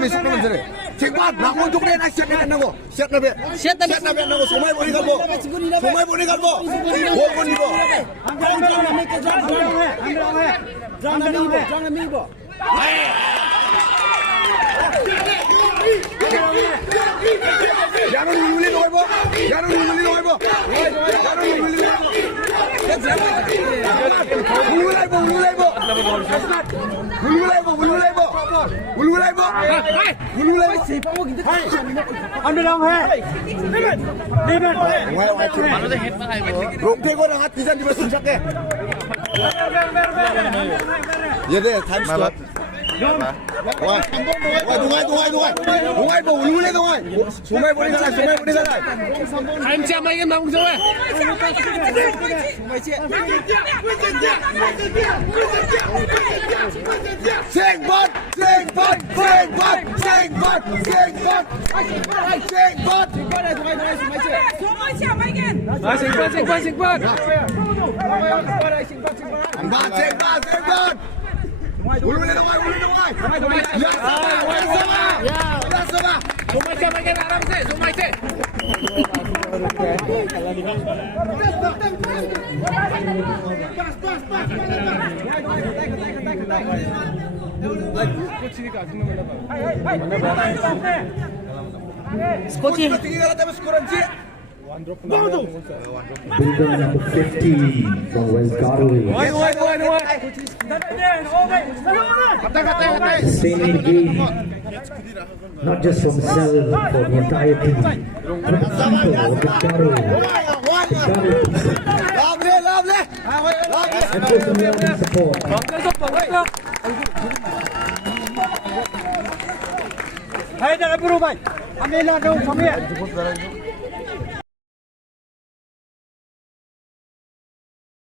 mesuk naman sini. Cek bat, bangun tuk deh nak siap nago. Siap nabe. Siap nabe nago. Somai boni kalbo. Somai boni kalbo. Gol boni bo. Jangan mibo. Jangan nguli loy bo. Jangan nguli loy bo. Jangan nguli loy bo. Ngulai bo, ngulai bo. Ngulai bo, ngulai bo. Ngulai bo. Ngulai bo. Ambil dong he. Lihat. Rongte ko ng hatisan di ba sunsak eh. Ya deh, time stop. Wah, Dungai bo, ululai Dungai. Sungai boleh salah, sungai boleh salah. Time siap lagi bang Sungai. Sing bot. Ululai Dungai. Ya sama. Sungai siap lagi aram sih, Sungai sih. Skoci tinggi kalau tapi skoran sih. Builder number 50 from West Galway. Sustaining game, not just from Cell, but for the entire team. From the people of the Galway. Lovely. And for some loving support. Hai dah buru bai. Ambil lah dong, ambil.